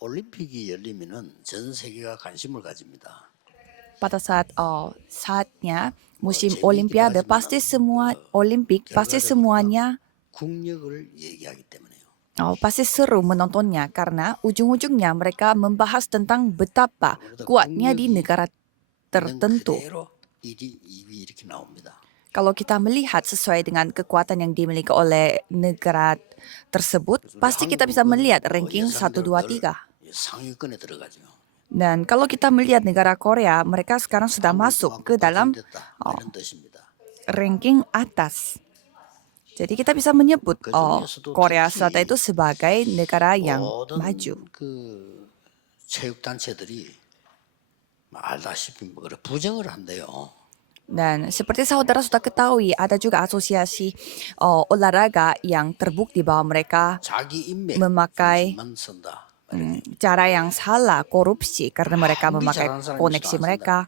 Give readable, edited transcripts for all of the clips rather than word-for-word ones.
올림픽이 열리면은 전 세계가 관심을 가집니다. Pada saatnya 뭐 musim 재미있기도 Olimpiade 하지만은 pasti semua Olimpik pasti 결과적으로는 semuanya 국력을 얘기하기 때문에요. pasti seru menontonnya karena ujung-ujungnya mereka membahas tentang betapa 그러다 kuatnya di 국력이 negara 있는 tertentu. 그대로 1위, 2위 이렇게 나옵니다. Kalau kita melihat sesuai dengan kekuatan yang dimiliki oleh negara tersebut, 그래서 우리 pasti kita bisa 한국은 melihat ranking 1, 예상대로 2, 늘 3. 상위권에 들어가죠. Dan kalau kita melihat negara Korea, mereka sekarang sudah 한국이 masuk 그만큼 ke dalam 발전됐다 oh, 이런 뜻입니다. ranking atas. Jadi kita bisa menyebut 그중에서도 Korea 특히 Selatan itu sebagai negara yang 모든 maju. 그 체육 단체들이 알다시피 뭐 그래 부정을 한대요. Dan seperti saudara sudah ketahui, ada juga asosiasi olahraga yang terbukti bahwa mereka 자기 인맥 memakai 중심만 쓴다. cara yang salah, korupsi, karena mereka 아무리 memakai 잘하는 사람일지도 koneksi 안 mereka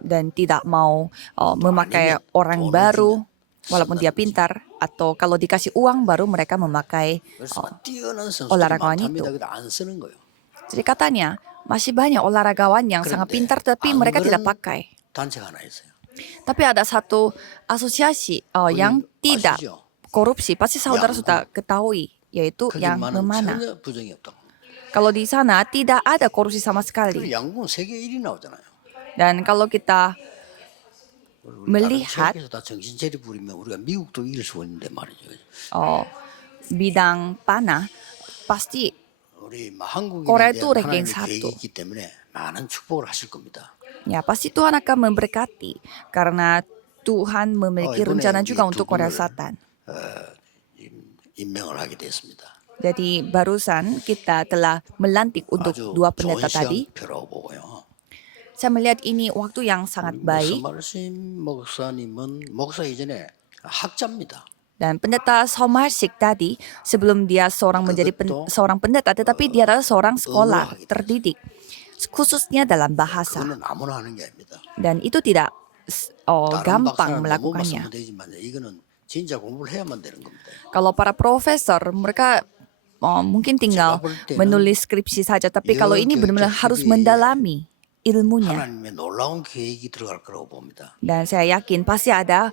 dan tidak mau memakai 아니면 orang 돈을 baru 주면 walaupun dia 쓴다는 거죠. pintar, atau kalau dikasih uang baru mereka memakai 그래서 막 뛰어난 선수들이 olahragawan 많답니다. itu. 근데 안 쓰는 거예요. Jadi katanya masih banyak olahragawan yang sangat 그런데 pintar tapi 안 mereka tidak 그런 pakai. 단체가 하나 있어요. Tapi ada satu asosiasi yang tidak 아시죠? korupsi, pasti saudara 양구. sudah ketahui, yaitu yang 거기만은 memanah. 전혀 부정이 없다고. Kalau di sana tidak ada korupsi sama 그리고 sekali. 양궁 세계 1위 나오잖아요. Dan kalau kita 우리 다른 melihat 체육에서 다 정신차리 부리면 우리가 미국도 이길 수 있는데 말이죠. bidang panah, pasti 우리 한국인에 Korea itu 대한 ranking 하나님의 계획이 1. 있기 때문에 많은 축복을 하실 겁니다. Ya, pasti Tuhan akan memberkati karena Tuhan memiliki 이번에 rencana 우리 juga 두 untuk Korea 분을 Selatan. 임명을 하게 됐습니다. Jadi barusan kita telah melantik untuk 아주 dua 좋은 pendeta tadi. 시간표라고 보고요. Saya melihat ini waktu yang sangat baik. 서말심 목사님은 목사 이전에 학자입니다. Dan pendeta Somarsik tadi, sebelum dia menjadi seorang pendeta, tetapi dia adalah seorang sekolah terdidik, khususnya dalam bahasa. 그거는 아무나 하는 게 아닙니다. Dan itu tidak 다른 gampang 박사는 너무만 쓰면 melakukannya. 되지만 이거는 진짜 공부를 해야만 되는 겁니다. Kalau para profesor, mereka mungkin tinggal menulis skripsi saja, tapi kalau ini benar-benar harus mendalami ilmunya. 하나님의 놀라운 계획이 들어갈 거라고 봅니다. Dan saya yakin pasti ada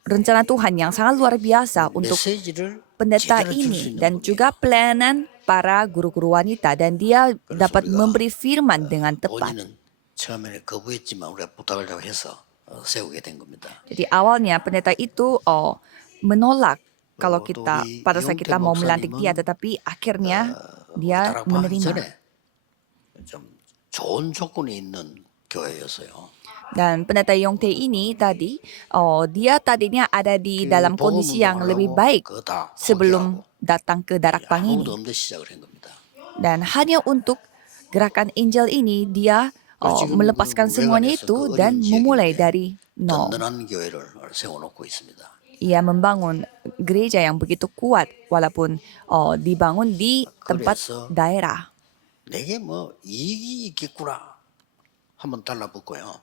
rencana Tuhan yang sangat luar biasa untuk 메시지를 pendeta 제대로 줄수 ini 있는 dan 분이에요. juga pelayanan para guru-guru wanita, dan dia dapat 우리가, memberi firman dengan tepat. 본인은 처음에는 거부했지만 우리가 부탁을 좀 해서 세우게 된 겁니다. Jadi awalnya pendeta itu menolak kalau 또 kita 우리 pada saat kita mau melantik dia, 목사님은 tetapi akhirnya dia 우리 타락하기 menerima. 전에 좀 좋은 조건에 있는 교회였어요. Dan pendeta Yongtae ini tadi, dia tadinya ada di dalam kondisi yang lebih baik sebelum datang ke Darakpang ini. 아무도 없는데 시작을 한 겁니다. Dan hanya untuk gerakan Angel ini, dia melepaskan semuanya itu dan memulai dari nol. 든든한 교회를 세워놓고 있습니다. Ia membangun gereja yang begitu kuat walaupun dibangun di tempat 그래서 daerah. 내게 뭐 이익이 있겠구나 한번 달라붙고요.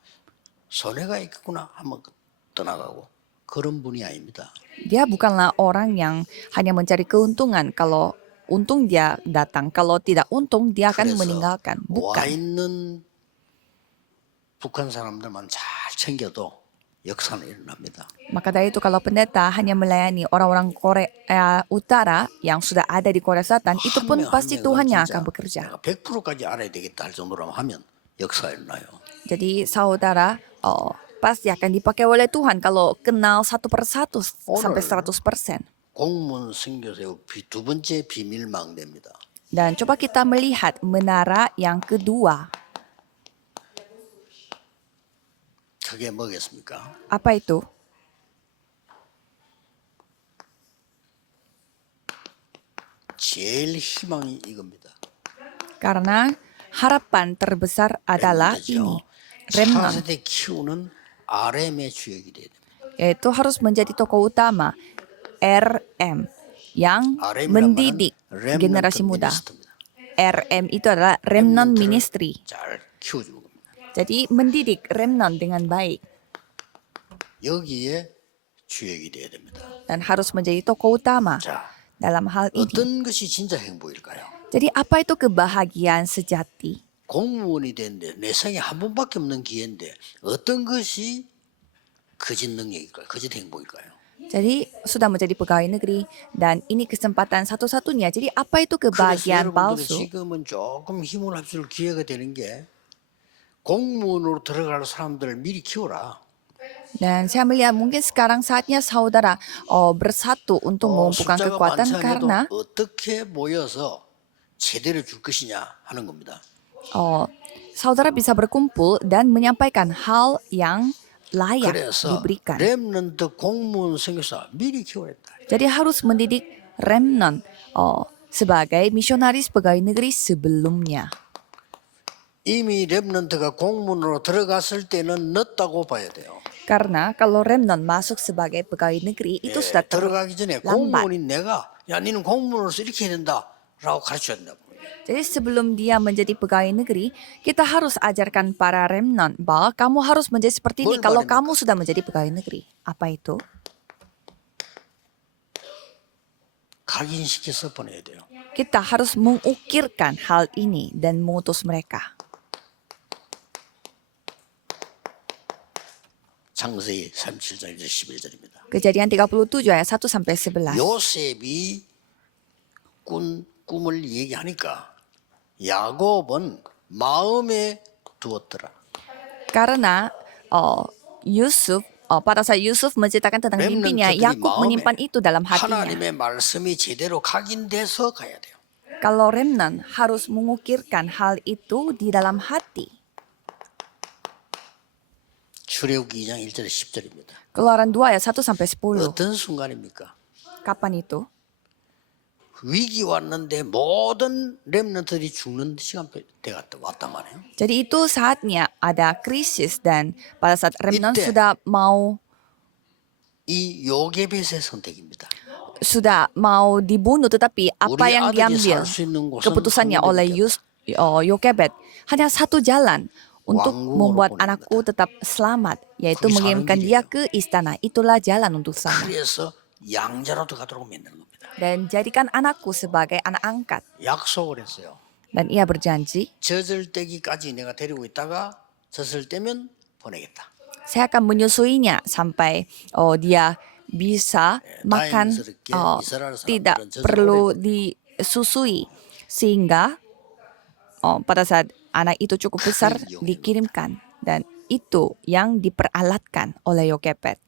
손해가 있겠구나 한번 떠나가고 그런 분이 아닙니다. Dia bukanlah orang yang hanya mencari keuntungan. Kalau untung dia datang, kalau tidak untung dia akan 그래서 meninggalkan. 와 Bukan. 있는 북한 사람들만 잘 챙겨도 역사는 일어납니다. Maka dari itu kalau pendeta hanya melayani orang-orang Korea Utara yang sudah ada di Korea Selatan, itu pun pasti Tuhan yang akan bekerja. 100%까지 알아야 되겠다 할 정도로 하면 역사가 일어나요. Jadi saudara pasti akan dipakai oleh Tuhan kalau kenal satu persatu sampai 100%. 공문 선교사의 두 번째 비밀망대입니다. Dan coba kita melihat menara yang kedua. 그게 뭐겠습니까? Apa itu? 제일 희망이 이겁니다. Karena harapan terbesar adalah ini, remnant, 4세대 키우는 RM의 주역이 돼야 됩니다. yaitu harus menjadi tokoh utama RM yang mendidik generasi muda. RM itu adalah remnant ministry. 잘 키워주는 겁니다. Jadi mendidik remnant dengan baik 여기에 주역이 돼야 됩니다. dan harus menjadi tokoh utama 자, dalam hal ini. 어떤 것이 진짜 행복일까요? Jadi apa itu kebahagiaan sejati? 공무원이 되는데 내 생에 한 번밖에 없는 기회인데 어떤 것이 거짓 능력일까요? 거짓 행복일까요? Jadi sudah menjadi pegawai negeri dan ini kesempatan satu-satunya. Jadi apa itu 그래서 kebahagiaan 여러분들은 palsu? 지금은 조금 힘을 합칠 기회가 되는 게 공무원으로 들어갈 사람들을 미리 키워라. Dan saya melihat mungkin sekarang saatnya saudara bersatu untuk mengumpulkan 숫자가 kekuatan 많지 않아도 karena 어떻게 모여서 제대로 줄 것이냐 하는 겁니다. saudara bisa berkumpul dan menyampaikan hal yang layak 그래서 diberikan. 렘넌트 공무원 선교사 미리 키워냈다. Jadi harus mendidik remnant sebagai misionaris pegawai negeri sebelumnya. 이미 렘넌트가 공무원으로 들어갔을 때는 늦다고 봐야 돼요. Karena kalau remnant masuk sebagai pegawai negeri itu sudah 들어가기 전에 terlambat. 공무원인 내가 야 니는 공무원으로서 이렇게 해야 된다라고 가르쳐야 된다고. Jadi sebelum dia menjadi pegawai negeri, kita harus ajarkan para remnant bahwa kamu harus menjadi seperti ini 뭘 kalau 말입니까? kamu sudah menjadi pegawai negeri. Apa itu? 각인시켜서 보내야 돼요. Kita harus mengukirkan hal ini dan mengutus mereka. 창세기 37장 11절입니다. Kejadian 37 ayat 1 sampai 11. 요셉이 꾼 꿈을 얘기하니까 야곱은 마음에 두었더라. Karena Yusuf pada saat Yusuf menceritakan tentang mimpinya, 렘넌트들이 Yakub 마음에 menyimpan itu dalam hatinya. 하나님의 말씀이 제대로 각인돼서 가야 돼요. Kalau remnant harus mengukirkan hal itu di dalam hati. 출애굽기 2장 1절 10절입니다. Keluaran 2 ayat 1 sampai 10. 어떤 순간입니까? Kapan itu? 위기 왔는데 모든 렘넌트들이 죽는 시간대가 왔단 말이에요. Jadi itu saatnya ada krisis dan pada saat remnant 이때 sudah mau 이 요게벳의 선택입니다. dibunuh, tetapi apa 우리 yang 아들이 diambil 살 수 있는 곳은 keputusannya oleh Yokebed hanya satu jalan untuk 왕궁으로 membuat 보냅니다. anakku tetap selamat, yaitu 거기 mengirimkan 사는 dia ke istana. Itulah jalan untuk sana. 그래서 양자로도 가도록 만드는 겁니다. Dan jadikan anakku sebagai anak angkat. 약속을 했어요. Dan ia berjanji, 젖을 때기까지 내가 데리고 있다가 젖을 떼면 보내겠다. saya akan menyusuinya sampai dia bisa makan, 다행스럽게 이스라엘 tidak 사람들은 젖을 perlu 오래 disusui. Sehingga pada saat anak itu cukup besar dikirimkan. Dan itu yang diperalatkan oleh Yokebed.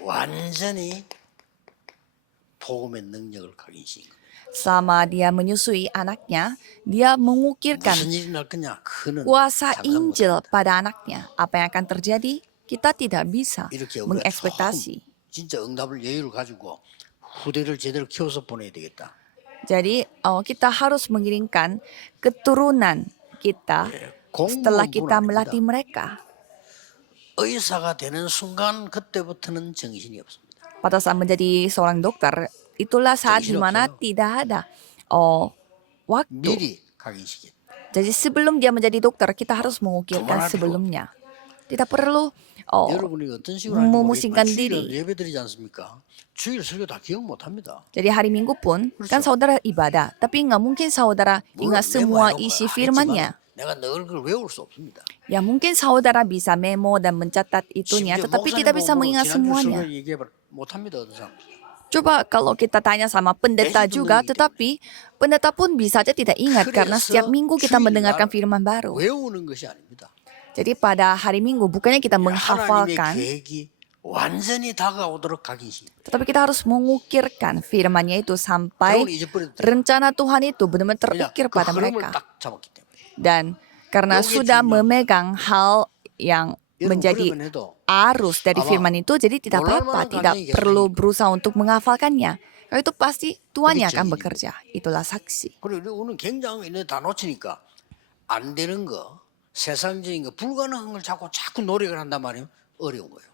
완전히 복음의 능력을 각인시킨 거예요. Selama dia menyusui anaknya, dia mengukirkan 무슨 일이 날 거냐? 그는 kuasa 상상도 Injil 못합니다. pada anaknya. Apa yang akan terjadi? Kita tidak bisa 이렇게 우리가 mengekspektasi. 진짜 응답을 여유를 가지고 후대를 제대로 키워서 보내야 되겠다. Jadi kita harus mengirimkan keturunan kita setelah kita melatih mereka. 의사가 되는 순간 그때부터는 정신이 없습니다. Pada saat menjadi seorang dokter, itulah saat dimana tidak ada waktu. 미리 각인시킨. Jadi sebelum dia menjadi dokter, kita harus mengukirkan 그만할 필요 sebelumnya. Tidak perlu 여러분이 어떤 식으로 하는지 memusingkan 모르겠지만 주일 diri. 예배드리지 않습니까? 주일 설교 다 기억 못합니다. Jadi hari Minggu pun kan saudara ibadah, tapi nggak mungkin saudara ingat semua isi firman-nya. 내가 늘 그걸 외울 수 없습니다. Ya mungkin saudara bisa memo dan mencatat itunya, 심지어 tetapi 목사님 tidak bisa 보고 mengingat 지난주 semuanya. 설교 얘기해 못합니다. 어떤 사람. Coba kalau kita tanya sama pendeta juga, tetapi pendeta pun bisa saja tidak ingat karena setiap minggu kita mendengarkan firman baru. 외우는 것이 아닙니다. Jadi pada hari Minggu bukannya kita 하나님의 menghafalkan, 계획이 완전히 다가오도록 각인시킵니다. tetapi kita harus mengukirkan firman-Nya itu sampai 그건 잊어버려도 돼요. rencana Tuhan itu benar-benar 왜냐? terukir 그 pada 흐름을 mereka. 딱 잡았기 때문에. Dan karena 요게 sudah 중요합니다. memegang hal yang 여러분 menjadi 그러면 해도 arus dari 아마 firman itu, jadi tidak apa-apa, 놀랄만한 tidak 감정이 perlu 계속 berusaha untuk menghafalkannya. Kalau itu pasti Tuhan yang akan 그게 bekerja. Itulah saksi. 그리고 우리는 굉장히 있는데 다 놓치니까 안 되는 거, 세상적인 거, 불가능한 걸 자꾸 노력을 한단 말이에요. 어려운 거예요.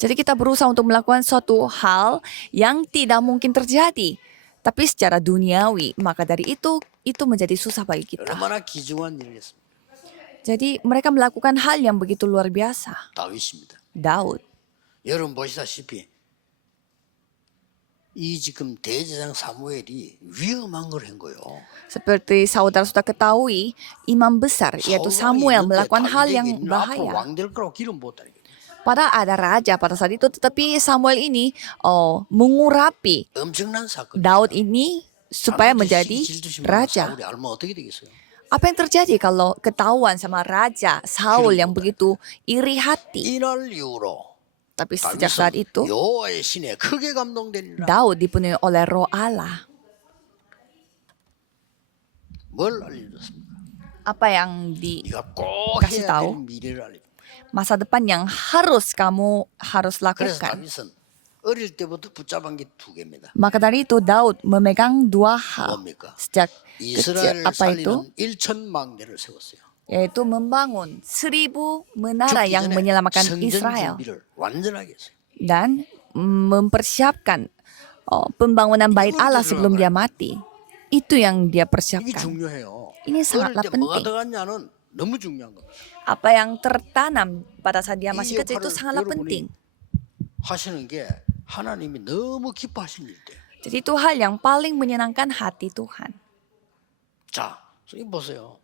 Jadi kita berusaha untuk melakukan suatu hal yang tidak mungkin terjadi. Tapi secara duniawi, maka dari itu menjadi susah bagi kita. 얼마나 귀중한 일을 했습니다. Jadi mereka melakukan hal yang begitu luar biasa. 다윗입니다. Daud. 여러분 보시다시피 이 지금 대제사장 사무엘이 위험한 걸 한 거예요. Seperti saudara sudah ketahui, imam besar yaitu Samuel melakukan hal yang 앞으로 bahaya. 왕 될 거라고 기름 부었다는 거예요. Padahal ada raja pada saat itu, tetapi Samuel ini mengurapi 엄청난 사건. Daud ini supaya menjadi raja. 사울이 알면 어떻게 되겠어요? Apa yang terjadi kalau ketahuan sama raja Saul yang begitu iri hati? 이날 이후로 Tapi sejak saat itu, 여호와의 신에 크게 감동되니라. Daud dipenuhi oleh roh Allah. 뭘 알려줬습니까? Apa yang 네가 꼭 Kasih 해야 tahu. 될 미래를 알려. masa depan yang kamu harus 그래서 lakukan. 다윗은 어릴 때부터 붙잡은 게 두 개입니다. Maka dari itu Daud memegang dua hal 뭡니까? sejak kecil. 이스라엘을 Apa itu? 살리는 1,000망대를 세웠어요. Yaitu membangun 1000 menara 죽기 yang 전에 menyelamatkan 성전 Israel 준비를 완전하게 했어요. dan mempersiapkan pembangunan bait Allah sebelum dia mati. Itu yang dia 이게 persiapkan. 중요해요. Ini 어릴 sangatlah 때 뭐가 penting. 들어갔냐는 너무 중요한 겁니다. Apa yang tertanam pada saat dia masih 이 kecil itu 역할을 sangatlah 여러분이 penting. 하시는 게 하나님이 너무 기뻐하실 때. Jadi itu hal yang paling menyenangkan hati Tuhan. 자, 선생님 보세요.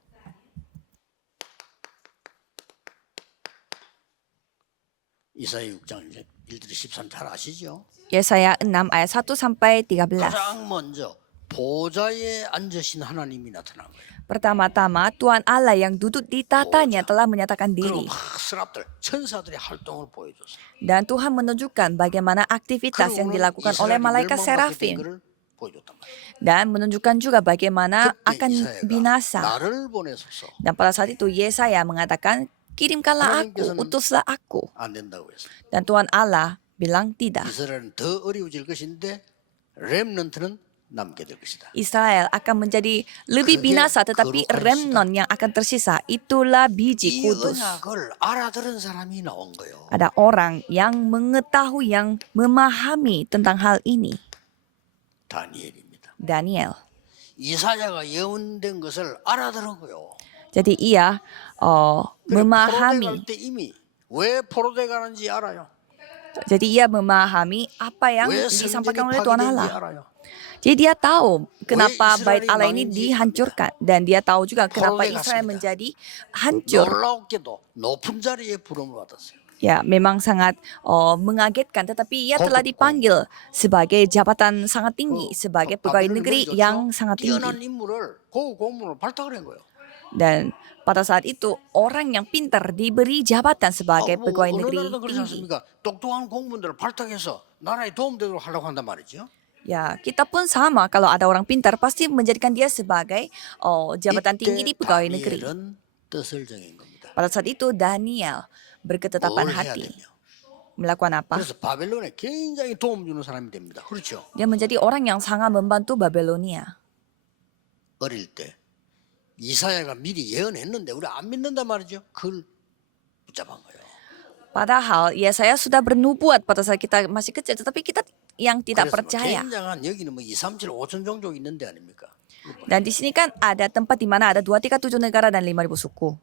이사야 6장 1절 13 잘 아시죠? Yesaya 6 ayat 1 sampai 13. 가장 먼저 보좌에 앉으신 하나님이 나타난 거예요. Pertama-tama Tuhan Allah yang duduk di tatanya telah menyatakan 그리고 diri. 막 스랍들 천사들의 활동을 보여줬어요. Dan Tuhan menunjukkan bagaimana aktivitas yang dilakukan oleh malaikat serafim. 를 보여줬단 말이에요. Dan menunjukkan juga bagaimana 그때 akan 이사야가 binasa. 나를 보내소서 Dan pada saat itu Yesaya mengatakan, kirimkanlah aku, 하나님께서는 utuslah aku. 안 된다고 했어요. Dan Tuhan Allah bilang tidak. 이스라엘은 더 어려워질 것인데 렘넌트는 남게 될 것이다. Israel akan menjadi lebih 그게 binasa, tetapi 거룩한 remnon yang akan tersisa, itulah biji 이 kudus. 언약을 알아들은 사람이 나온 거예요. Ada orang yang mengetahui, yang memahami tentang hal ini. 다니엘입니다. Daniel. 이사야가 예언된 것을 알아들었고요. Jadi ia 포로대 memahami. 갈때 이미 왜 포로대 가는지 알아요. Jadi ia memahami apa yang 왜 disampaikan 성전이 oleh Tuhan 파괴된지 Allah. 알아요. Jadi dia tahu kenapa Israel bait Allah ini 망인지 dihancurkan. Dan dia tahu juga kenapa 포로대 Israel 갔습니다. menjadi hancur. 놀랍게도 높은 자리에 부름을 받았어요. Ya, memang sangat mengagetkan. Tetapi ia telah Kodok. dipanggil sebagai jabatan sangat tinggi. Sebagai pegawai negeri yang sangat 뛰어난 tinggi. 인물을 고문을 발탁을 한 거예요. Dan pada saat itu orang yang pintar diberi jabatan sebagai pegawai 어느 negeri 나라도 그렇지 tinggi. 않습니까? 똑똑한 공무원들을 발탁해서 나라에 도움되도록 하려고 한단 말이죠. Ya, kita pun sama. Kalau ada orang pintar, pasti menjadikan dia sebagai jabatan tinggi di 이때 pegawai negeri. 다니엘은 뜻을 정한 겁니다. Pada saat itu Daniel berketetapan 뭘 해야 hati. 되냐? Melakukan apa? 그래서 바벨론에 굉장히 도움 주는 사람이 됩니다. 그렇죠? Dia menjadi orang yang sangat membantu Babelonia. 어릴 때 이사야가 미리 예언했는데 우리 안 믿는단 말이죠. 그걸 붙잡은 거예요. Padahal Yesaya sudah bernubuat pada saat kita masih kecil, tetapi kita yang tidak 그래서 뭐 percaya. 굉장한 여기는 뭐 2, 3, 7, 5천 종족 있는데 아닙니까? Dan di sini kan ada tempat di mana ada 2, 3, 7 negara dan 5.000 suku.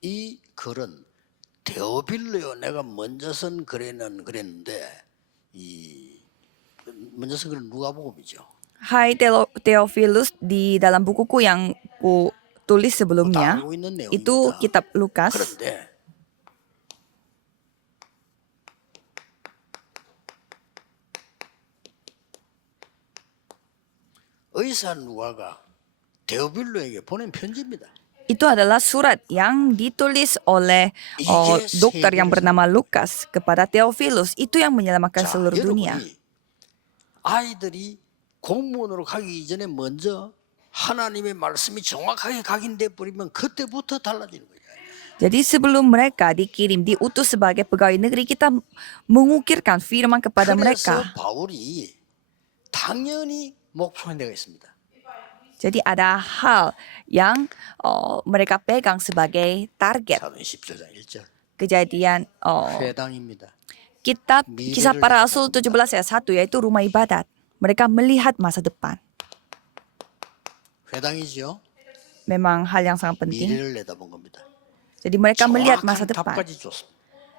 이 글은 데오빌로요 내가 먼저 쓴 글에는 그랬는데 이 먼저 쓴 글은 누가복음이죠. Hai Theophilus, di dalam bukuku yang ku tulis sebelumnya, 알고 있는 itu 내용입니다. kitab Lukas. 그런데 의사 누가가 데오빌로에게 보낸 편지입니다. Itu adalah surat yang ditulis oleh dokter yang bernama Lukas kepada Theophilus. Itu yang menyelamatkan 자, seluruh dunia. 여러분이 아이들이 공무원으로 가기 이전에 먼저 하나님의 말씀이 정확하게 각인돼 버리면 그때부터 달라지는 거예요. Jadi sebelum mereka dikirim, diutus sebagai pegawai negeri, kita mengukirkan firman kepada 그래서 mereka. 바울이 당연히 목표한 데가 있습니다. Jadi ada hal yang mereka pegang sebagai target. 사도행 17장 1절 Kejadian 회당입니다. kitab Kisah Para Rasul 17 ayat 1, yaitu rumah ibadat. Mereka melihat masa depan. 회당이죠. Memang hal yang sangat penting. 미래를 내다본 겁니다. Jadi mereka melihat masa 정확한 depan. 답까지 줬습니다.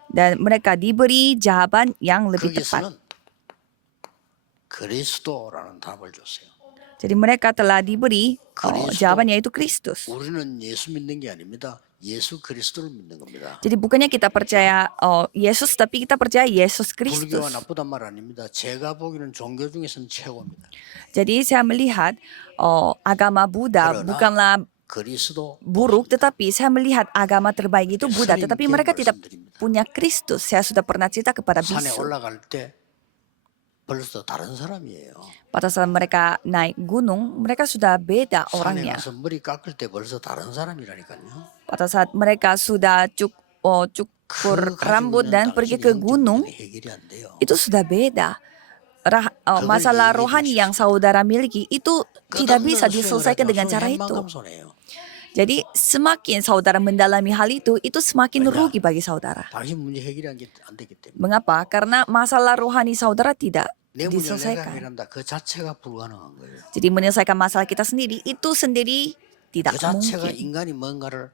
dan mereka diberi jawaban yang lebih tepat. 거기서는 그리스도라는 답을 줬어요. Jadi mereka telah diberi Kristus. jawaban yaitu Kristus. 우리는 예수 믿는 게 아닙니다. 예수 그리스도를 믿는 겁니다. Jadi bukannya kita percaya Yesus, tapi kita percaya Yesus Kristus. 불교가 나쁘단 말 아닙니다. 제가 보기에는 종교 중에서는 최고입니다. Jadi saya melihat agama Buddha Karena bukanlah 그리스도 buruk, tetapi saya melihat agama terbaik itu Buddha, 스님께 tetapi mereka tidak 말씀드립니다. punya Kristus. Saya sudah pernah cerita kepada 산에 bisu. 올라갈 때 벌써 다른 사람이에요. Pada saat mereka naik gunung, mereka sudah beda 산에 orangnya. 가서 머리 깎을 때 벌써 다른 사람이라니까요. Pada saat mereka sudah cukur 그 rambut 가지고 dan 있는 pergi 당신의 ke 영적 gunung, 문제는 해결이 안 돼요. itu sudah beda. Masalah rohani yang saudara miliki itu tidak bisa diselesaikan dengan cara itu. 손해요. Jadi semakin saudara mendalami hal itu semakin rugi bagi saudara. 당신 문제 해결이 안 되기 때문에 Mengapa? Karena masalah rohani saudara tidak 내 문제를 내가 diselesaikan. 해결한다. 그 자체가 불가능한 거예요. Jadi menyelesaikan masalah kita sendiri itu sendiri tidak 그 자체가 mungkin. 인간이 뭔가를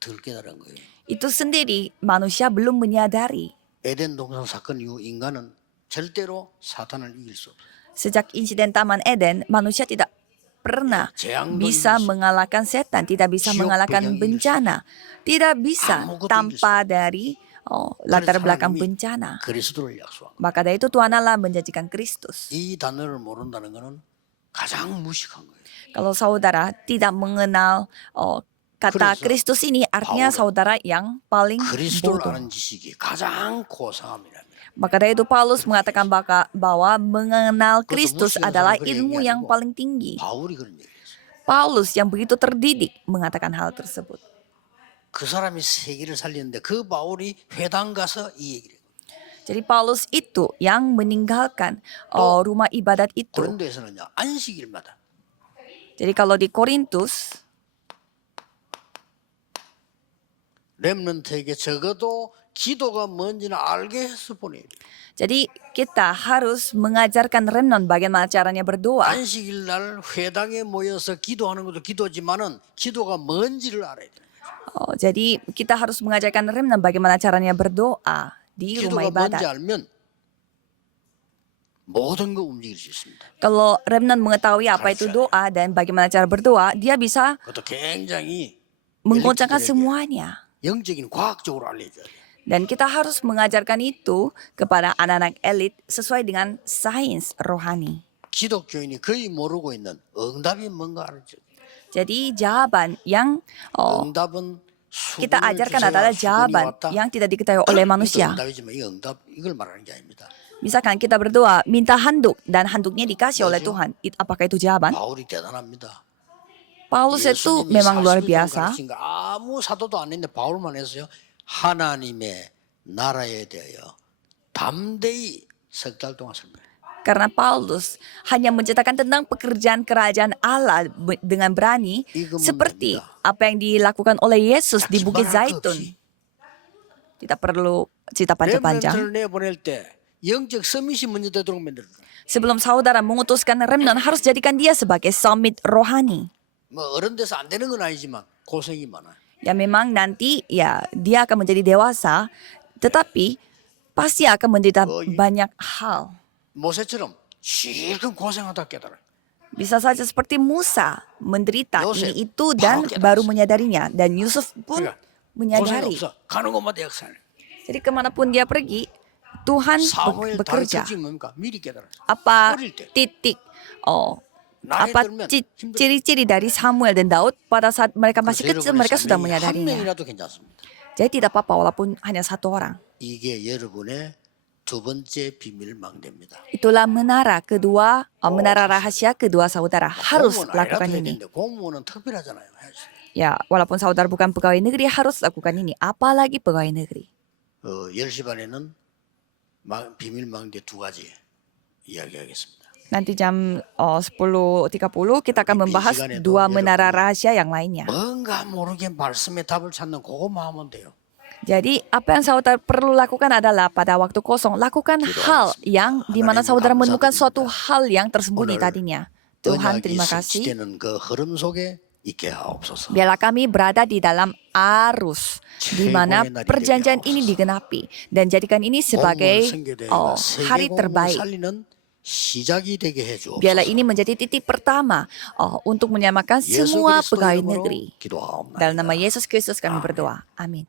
덜 깨달은 거예요. Itu sendiri manusia belum menyadari. 에덴 동산 사건 이후 인간은 절대로 사탄을 이길 수 없어요. Sejak insiden Taman Eden, manusia tidak pernah 재앙도 bisa 이길 수 mengalahkan setan, tidak bisa 지옥 mengalahkan 배경이 bencana, tidak bisa 아무것도 tanpa dari latar 그래서 belakang 하나님이 bencana. 그리스도를 약속한 거예요. Maka dari itu Tuhan Allah menjanjikan Kristus. 이 단어를 모른다는 것은 가장 무식한 거예요. Kalau saudara tidak mengenal kata 그래서 Kristus ini, artinya 바울은 saudara yang paling 그리스도를 bodoh. 아는 지식이 가장 고상함이랍니다. Maka dari itu Paulus mengatakan bahwa mengenal Kristus 무식한 adalah 사람 그런 ilmu 얘기 yang 아니고 paling tinggi. 바울이 그런 얘기했어요. Paulus yang begitu terdidik mengatakan hal tersebut. 그 사람이 세계를 살렸는데 그 바울이 회당 가서 이 얘기를 해요. Jadi Paulus itu yang meninggalkan rumah ibadat itu. 고린도에서는요 안식일마다 Jadi kalau di Korintus, 렘넌트에게 적어도 기도가 뭔지는 알게 해서 보내요. jadi kita harus mengajarkan remnon bagaimana caranya berdoa. 안식일 날 회당에 모여서 기도하는 것도 기도지만은 기도가 뭔지를 알아야 돼요. Jadi kita harus mengajarkan remnon bagaimana caranya berdoa di rumah 기도가 뭔지 ibadat. 알면 모든 거 움직일 수 있습니다. Kalau remnon mengetahui apa itu doa dan bagaimana cara berdoa, dia bisa 그것도 굉장히 menggoncangkan 엘리트들에게 semuanya. 영적인 과학적으로 알려줘야 돼요. Dan kita harus mengajarkan itu kepada anak-anak elit sesuai dengan sains rohani. 기독교인이 거의 모르고 있는 응답이 뭔가 알죠. Jadi jawaban yang 응답은 kita ajarkan adalah jawaban yang tidak diketahui oleh manusia. 응답이지만 이 응답 이걸 말하는 게 아닙니다. Misalkan kita berdoa, minta handuk dan handuknya dikasih oleh Tuhan. Apakah itu jawaban? 바울이 대단합니다. Paulus itu 예수님이 memang luar 40년 biasa. 가르친 거 아무 사도도 안 했는데 바울만 했어요. 하나님의 나라에 대하여 담대히 석 달 동안 설명해요. Karena Paulus hanya menceritakan tentang pekerjaan kerajaan Allah dengan berani seperti apa yang dilakukan oleh Yesus di Bukit Zaitun. Tidak perlu cerita panjang-panjang. 렘넌트를 내보낼 때 영적 서밋이 먼저 되도록 만들어요. Sebelum saudara mengutuskan remnant harus jadikan dia sebagai summit rohani. 뭐 어른 돼서 안 되는 건 아니지만 고생이 많아요. Ya memang nanti ya dia akan menjadi dewasa, tetapi pasti akan menderita banyak hal. 모세처럼 실컷 고생하다 깨달아요. Bisa saja seperti Musa menderita Yosef ini itu dan baru baru menyadarinya. Dan Yusuf pun 그러니까 고생 menyadari. 없어. 가는 곳마다 역사를. Jadi kemanapun dia pergi, Tuhan 사무엘 다른 bekerja. 특징이 뭡니까? 미리 깨달아요. Apa 어릴 때. titik, 나이 apa 들면 힘들어요. ciri-ciri dari Samuel dan Daud pada saat mereka masih 그래서 kecil 여러분의 mereka sudah 삶이 한 menyadarinya. 명이라도 괜찮습니다. Jadi tidak apa-apa walaupun hanya satu orang. 이게 여러분의 두 번째 비밀 망대입니다. Itulah menara kedua, menara rahasia kedua saudara harus 공무원 lakukan 아니라도 해야 ini. 되는데 공무원은 특별하잖아요. 해야지. Ya, walaupun saudara bukan pegawai negeri harus lakukan ini, apalagi pegawai negeri. 10시 반에는 비밀 망대 두 가지 이야기하겠습니다. Nanti jam 10.30 kita akan membahas dua menara rahasia yang lainnya. 뭔가 모르게 말씀의 답을 찾는 그것만 하면 돼요. Jadi apa yang saudara perlu lakukan adalah pada waktu kosong lakukan hal yang dimana saudara menemukan suatu hal yang tersembunyi tadinya. Tuhan 언약이 terima kasih. 성취되는 그 흐름 속에 있게 하옵소서. Biarlah kami berada di dalam arus di mana perjanjian ini digenapi dan jadikan ini sebagai hari terbaik. 살리는 시작이 되게 해 Biarlah 주옵소서. ini menjadi titik pertama untuk menyamakan 예수 semua 그리스도 pegawai 이름으로 negeri. 기도하옵나이다. Dalam nama Yesus Kristus kami berdoa. Amin.